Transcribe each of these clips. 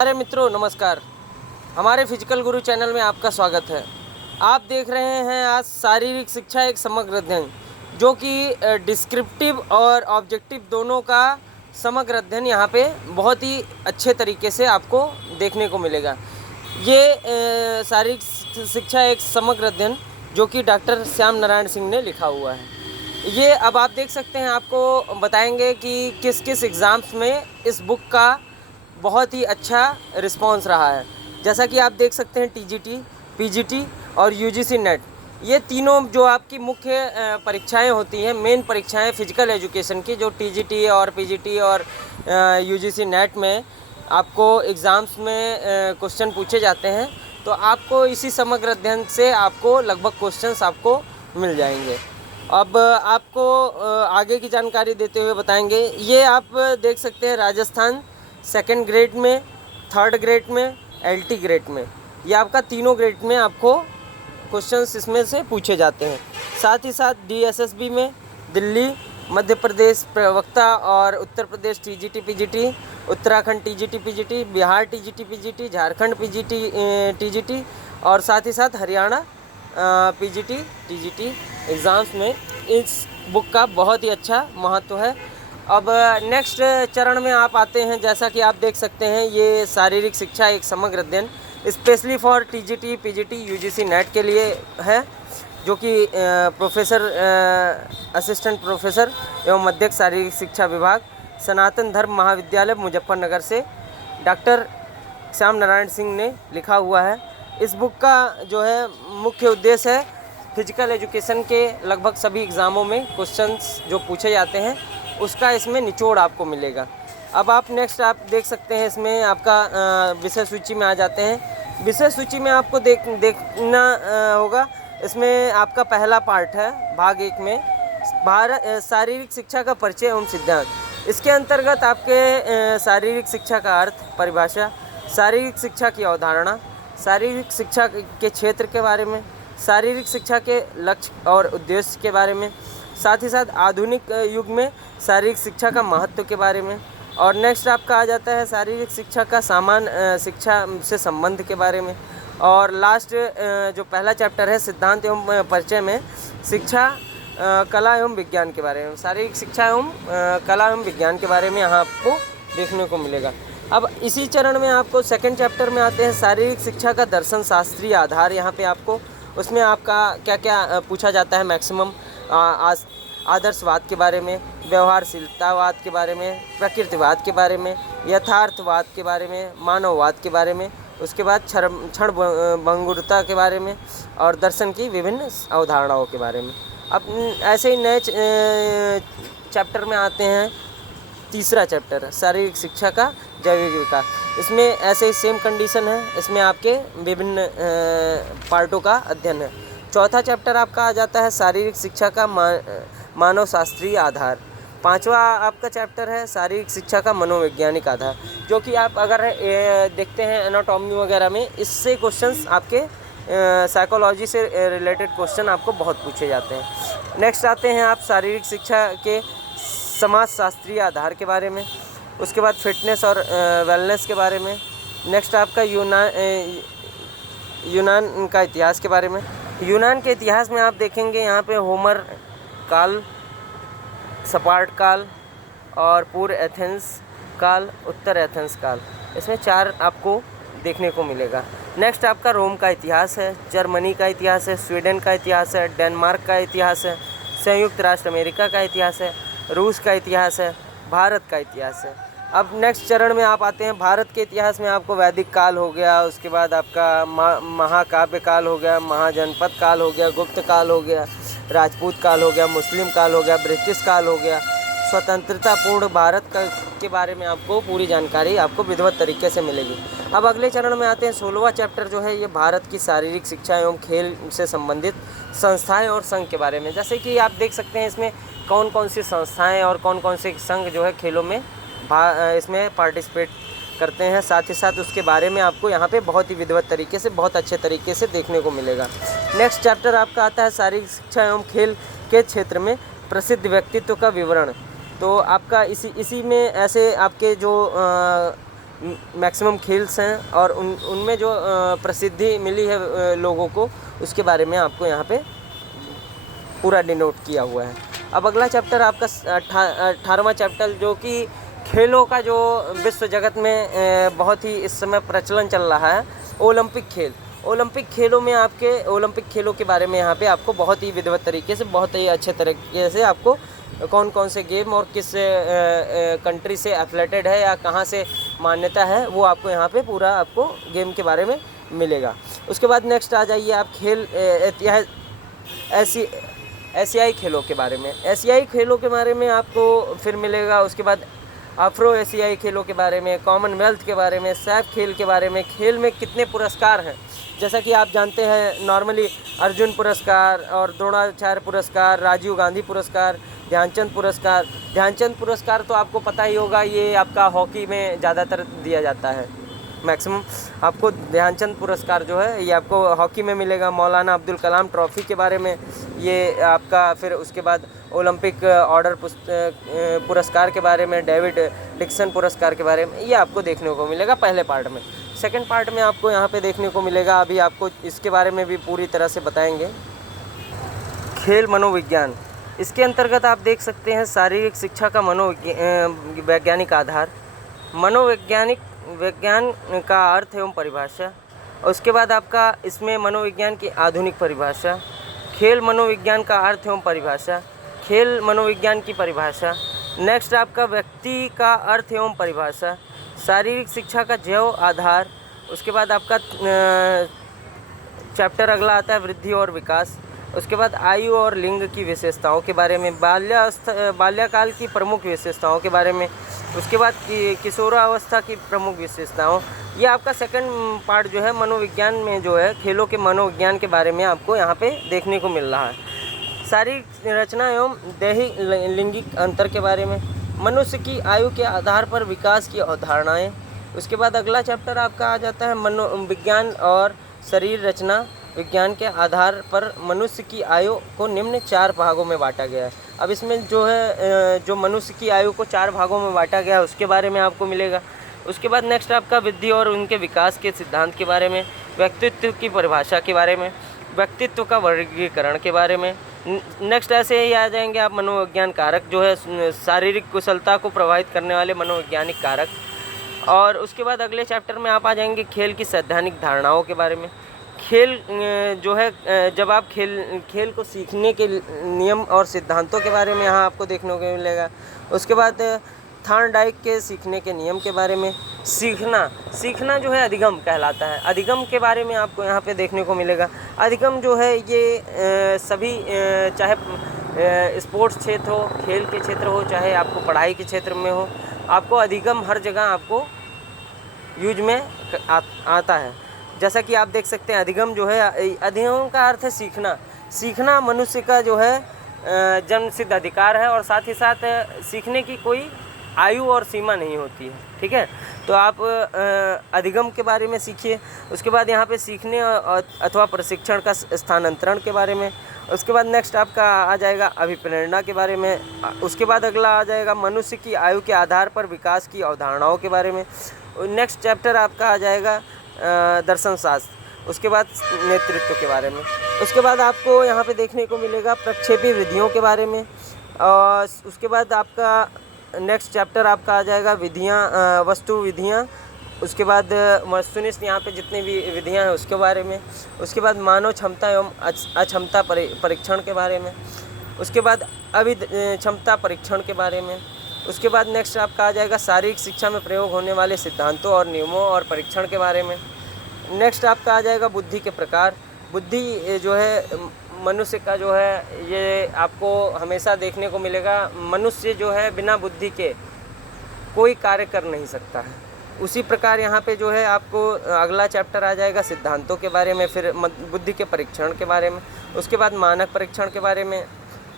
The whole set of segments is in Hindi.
अरे मित्रों नमस्कार। हमारे फिजिकल गुरु चैनल में आपका स्वागत है। आप देख रहे हैं आज शारीरिक शिक्षा एक समग्र अध्ययन, जो कि डिस्क्रिप्टिव और ऑब्जेक्टिव दोनों का समग्र अध्ययन यहाँ पे बहुत ही अच्छे तरीके से आपको देखने को मिलेगा। ये शारीरिक शिक्षा एक समग्र अध्ययन जो कि डॉक्टर श्याम नारायण सिंह ने लिखा हुआ है। ये अब आप देख सकते हैं, आपको बताएंगे कि किस किस एग्ज़ाम्स में इस बुक का बहुत ही अच्छा रिस्पांस रहा है। जैसा कि आप देख सकते हैं टीजीटी, पीजीटी और यूजीसी नेट, ये तीनों जो आपकी मुख्य परीक्षाएं होती हैं, मेन परीक्षाएं फिजिकल एजुकेशन की, जो टीजीटी और पीजीटी और यूजीसी नेट में आपको एग्ज़ाम्स में क्वेश्चन पूछे जाते हैं, तो आपको इसी समग्र अध्ययन से आपको लगभग क्वेश्चंस आपको मिल जाएंगे। अब आपको आगे की जानकारी देते हुए बताएंगे। ये आप देख सकते हैं राजस्थान सेकंड ग्रेड में, थर्ड ग्रेड में, एलटी ग्रेड में, ये आपका तीनों ग्रेड में आपको क्वेश्चंस इसमें से पूछे जाते हैं। साथ ही साथ डीएसएसबी में दिल्ली, मध्य प्रदेश प्रवक्ता और Uttar Pradesh TGT PGT, Uttarakhand TGT PGT, Bihar TGT PGT, Jharkhand PGT TGT और साथ ही साथ हरियाणा पीजीटी टीजीटी एग्ज़ाम्स में इस बुक का बहुत ही अच्छा महत्व है। अब नेक्स्ट चरण में आप आते हैं। जैसा कि आप देख सकते हैं, ये शारीरिक शिक्षा एक समग्र अध्ययन specially for TGT, PGT, UGC net के लिए है, जो कि प्रोफेसर असिस्टेंट प्रोफेसर एवं अध्यक्ष शारीरिक शिक्षा विभाग, सनातन धर्म महाविद्यालय मुजफ्फरनगर से डॉक्टर श्याम नारायण सिंह ने लिखा हुआ है। इस बुक का जो है मुख्य उद्देश्य है फिजिकल एजुकेशन के लगभग सभी एग्ज़ामों में क्वेश्चंस जो पूछे जाते हैं उसका इसमें निचोड़ आपको मिलेगा। अब आप नेक्स्ट आप देख सकते हैं, इसमें आपका विषय सूची में आ जाते हैं। विषय सूची में आपको देखना होगा। इसमें आपका पहला पार्ट है भाग 1 में शारीरिक शिक्षा का परिचय एवं सिद्धांत। इसके अंतर्गत आपके शारीरिक शिक्षा का अर्थ, परिभाषा, शारीरिक शिक्षा की अवधारणा, शारीरिक शिक्षा के क्षेत्र के बारे में, शारीरिक शिक्षा के लक्ष्य और उद्देश्य के बारे में, साथ ही साथ आधुनिक युग में शारीरिक शिक्षा का महत्व के बारे में, और नेक्स्ट आपका आ जाता है शारीरिक शिक्षा का सामान्य शिक्षा से संबंध के बारे में, और लास्ट जो पहला चैप्टर है सिद्धांत एवं परिचय में शिक्षा, कला एवं विज्ञान के बारे में, शारीरिक शिक्षा एवं कला एवं विज्ञान के बारे में यहाँ आपको देखने को मिलेगा। अब इसी चरण में आपको सेकंड चैप्टर में आते हैं शारीरिक शिक्षा का दर्शन शास्त्रीय आधार। यहाँ पे आपको उसमें आपका क्या क्या पूछा जाता है मैक्सिमम, आदर्शवाद के बारे में, व्यवहारशीलतावाद के बारे में, प्रकृतिवाद के बारे में, यथार्थवाद के बारे में, मानववाद के बारे में, उसके बाद क्षण भंगुरता के बारे में और दर्शन की विभिन्न अवधारणाओं के बारे में। अब ऐसे ही नए चैप्टर में आते हैं। तीसरा चैप्टर शारीरिक शिक्षा का जैविक विकास। इसमें ऐसे ही सेम कंडीशन है, इसमें आपके विभिन्न पार्टों का अध्ययन है। चौथा चैप्टर आपका आ जाता है शारीरिक शिक्षा का मानव शास्त्रीय आधार। पांचवा आपका चैप्टर है शारीरिक शिक्षा का मनोवैज्ञानिक आधार, जो कि आप अगर देखते हैं एनाटॉमी वगैरह में, इससे क्वेश्चंस आपके साइकोलॉजी से रिलेटेड क्वेश्चन आपको बहुत पूछे जाते हैं। नेक्स्ट आते हैं आप शारीरिक शिक्षा के समाज शास्त्रीय आधार के बारे में, उसके बाद फिटनेस और वेलनेस के बारे में। नेक्स्ट आपका यूनान का इतिहास के बारे में। यूनान के इतिहास में आप देखेंगे यहाँ पे होमर काल, स्पार्ट काल और पूर्व एथेंस काल, उत्तर एथेंस काल, इसमें 4 आपको देखने को मिलेगा। नेक्स्ट आपका रोम का इतिहास है, जर्मनी का इतिहास है, स्वीडन का इतिहास है, डेनमार्क का इतिहास है, संयुक्त राष्ट्र अमेरिका का इतिहास है, रूस का इतिहास है, भारत का इतिहास है। अब नेक्स्ट चरण में आप आते हैं भारत के इतिहास में। आपको वैदिक काल हो गया, उसके बाद आपका महाकाव्य काल हो गया, महाजनपद काल हो गया, गुप्त काल हो गया, राजपूत काल हो गया, मुस्लिम काल हो गया, ब्रिटिश काल हो गया, स्वतंत्रता पूर्ण भारत के बारे में आपको पूरी जानकारी आपको विधिवत तरीके से मिलेगी। अब अगले चरण में आते हैं। 16वां चैप्टर जो है ये भारत की शारीरिक शिक्षा एवं खेल से संबंधित संस्थाएं और संघ के बारे में। जैसे कि आप देख सकते हैं इसमें कौन कौन सी संस्थाएं और कौन कौन से संघ जो है खेलों में इसमें पार्टिसिपेट करते हैं, साथ ही साथ उसके बारे में आपको यहाँ पे बहुत ही विधिवत तरीके से, बहुत अच्छे तरीके से देखने को मिलेगा। नेक्स्ट चैप्टर आपका आता है शारीरिक शिक्षा एवं खेल के क्षेत्र में प्रसिद्ध व्यक्तित्व का विवरण। तो आपका इसी में ऐसे आपके जो मैक्सिमम खेल्स हैं और उनमें जो प्रसिद्धि मिली है लोगों को, उसके बारे में आपको यहाँ पे पूरा डिनोट किया हुआ है। अब अगला चैप्टर आपका 18वां चैप्टर, जो कि खेलों का जो विश्व जगत में बहुत ही इस समय प्रचलन चल रहा है, ओलंपिक खेल। ओलंपिक खेलों में आपके ओलंपिक खेलों के बारे में यहाँ पे आपको बहुत ही विधिवत तरीके से, बहुत ही अच्छे तरीके से आपको कौन कौन से गेम और किस कंट्री से एफिलेटेड है या कहाँ से मान्यता है, वो आपको यहाँ पे पूरा आपको गेम के बारे में मिलेगा। उसके बाद नेक्स्ट आ जाइए आप खेल एशियाई खेलों के बारे में। एशियाई खेलों के बारे में आपको फिर मिलेगा। उसके बाद अफ्रो एशियाई खेलों के बारे में, कॉमनवेल्थ के बारे में, सैफ खेल के बारे में, खेल में कितने पुरस्कार हैं। जैसा कि आप जानते हैं नॉर्मली अर्जुन पुरस्कार और द्रोणाचार्य पुरस्कार, राजीव गांधी पुरस्कार, ध्यानचंद पुरस्कार। ध्यानचंद पुरस्कार तो आपको पता ही होगा, ये आपका हॉकी में ज़्यादातर दिया जाता है। मैक्सिमम आपको ध्यानचंद पुरस्कार जो है ये आपको हॉकी में मिलेगा। मौलाना अब्दुल कलाम ट्रॉफ़ी के बारे में ये आपका, फिर उसके बाद ओलंपिक ऑर्डर पुरस्कार के बारे में, डेविड डिक्सन पुरस्कार के बारे में ये आपको देखने को मिलेगा पहले पार्ट में। सेकंड पार्ट में आपको यहाँ पे देखने को मिलेगा, अभी आपको इसके बारे में भी पूरी तरह से बताएंगे। खेल मनोविज्ञान, इसके अंतर्गत आप देख सकते हैं शारीरिक शिक्षा का मनोवैज्ञानिक आधार, विज्ञान का अर्थ एवं परिभाषा। उसके बाद आपका इसमें मनोविज्ञान की आधुनिक परिभाषा, खेल मनोविज्ञान का अर्थ एवं परिभाषा, खेल मनोविज्ञान की परिभाषा। नेक्स्ट आपका व्यक्ति का अर्थ एवं परिभाषा, शारीरिक शिक्षा का जैव आधार। उसके बाद आपका चैप्टर अगला आता है वृद्धि और विकास। उसके बाद आयु और लिंग की विशेषताओं के बारे में, बाल्यकाल की प्रमुख विशेषताओं के बारे में। उसके बाद किशोरावस्था की प्रमुख विशेषताओं। ये आपका सेकंड पार्ट जो है मनोविज्ञान में जो है खेलों के मनोविज्ञान के बारे में आपको यहाँ पे देखने को मिल रहा है। शारीरिक रचना एवं दैहिक लिंगिक अंतर के बारे में, मनुष्य की आयु के आधार पर विकास की अवधारणाएँ। उसके बाद अगला चैप्टर आपका आ जाता है मनोविज्ञान और शरीर रचना विज्ञान के आधार पर मनुष्य की आयु को निम्न 4 भागों में बांटा गया है। अब इसमें जो है जो मनुष्य की आयु को 4 भागों में बांटा गया है उसके बारे में आपको मिलेगा। उसके बाद नेक्स्ट आपका वृद्धि और उनके विकास के सिद्धांत के बारे में, व्यक्तित्व की परिभाषा के बारे में, व्यक्तित्व का वर्गीकरण के बारे में। नेक्स्ट ऐसे ही आ जाएंगे आप मनोविज्ञान कारक, जो है शारीरिक कुशलता को प्रभावित करने वाले मनोवैज्ञानिक कारक। और उसके बाद अगले चैप्टर में आप आ जाएंगे खेल की सैद्धांतिक धारणाओं के बारे में। खेल जो है जब आप खेल को सीखने के नियम और सिद्धांतों के बारे में यहाँ आपको देखने को मिलेगा। उसके बाद थॉर्नडाइक के सीखने के नियम के बारे में। सीखना जो है अधिगम कहलाता है। अधिगम के बारे में आपको यहाँ पे देखने को मिलेगा। अधिगम जो है ये सभी चाहे स्पोर्ट्स क्षेत्र हो, खेल के क्षेत्र हो, चाहे आपको पढ़ाई के क्षेत्र में हो, आपको अधिगम हर जगह आपको यूज में आता है। जैसा कि आप देख सकते हैं अधिगम जो है, अधिगम का अर्थ है सीखना मनुष्य का जो है जन्मसिद्ध अधिकार है और साथ ही साथ सीखने की कोई आयु और सीमा नहीं होती है। ठीक है, तो आप अधिगम के बारे में सीखिए। उसके बाद यहाँ पे सीखने अथवा प्रशिक्षण का स्थानांतरण के बारे में। उसके बाद नेक्स्ट आपका आ जाएगा अभिप्रेरणा के बारे में। उसके बाद अगला आ जाएगा मनुष्य की आयु के आधार पर विकास की अवधारणाओं के बारे में। नेक्स्ट चैप्टर आपका आ जाएगा दर्शन शास्त्र। उसके बाद नेतृत्व के बारे में। उसके बाद आपको यहाँ पे देखने को मिलेगा प्रक्षेपी विधियों के बारे में। और उसके बाद आपका नेक्स्ट चैप्टर आपका आ जाएगा विधियाँ, वस्तु विधियाँ। उसके बाद वस्तुनिष्ठ यहाँ पे जितनी भी विधियाँ हैं उसके बारे में। उसके बाद मानव क्षमता एवं अक्षमता परीक्षण के बारे में। उसके बाद क्षमता परीक्षण के बारे में। उसके बाद नेक्स्ट आपका आ जाएगा शारीरिक शिक्षा में प्रयोग होने वाले सिद्धांतों और नियमों और परीक्षण के बारे में। नेक्स्ट आपका आ जाएगा बुद्धि के प्रकार। बुद्धि जो है मनुष्य का जो है ये आपको हमेशा देखने को मिलेगा। मनुष्य जो है बिना बुद्धि के कोई कार्य कर नहीं सकता है। उसी प्रकार यहाँ पे जो है आपको अगला चैप्टर आ जाएगा सिद्धांतों के बारे में, फिर बुद्धि के परीक्षण के बारे में। उसके बाद मानक परीक्षण के बारे में।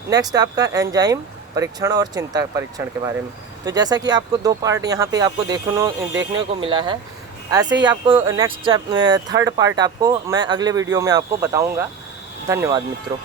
नेक्स्ट आपका एंजाइम परीक्षण और चिंता परीक्षण के बारे में। तो जैसा कि आपको 2 पार्ट यहाँ पे आपको देखने को मिला है, ऐसे ही आपको नेक्स्ट 3rd पार्ट आपको मैं अगले वीडियो में आपको बताऊँगा। धन्यवाद मित्रों।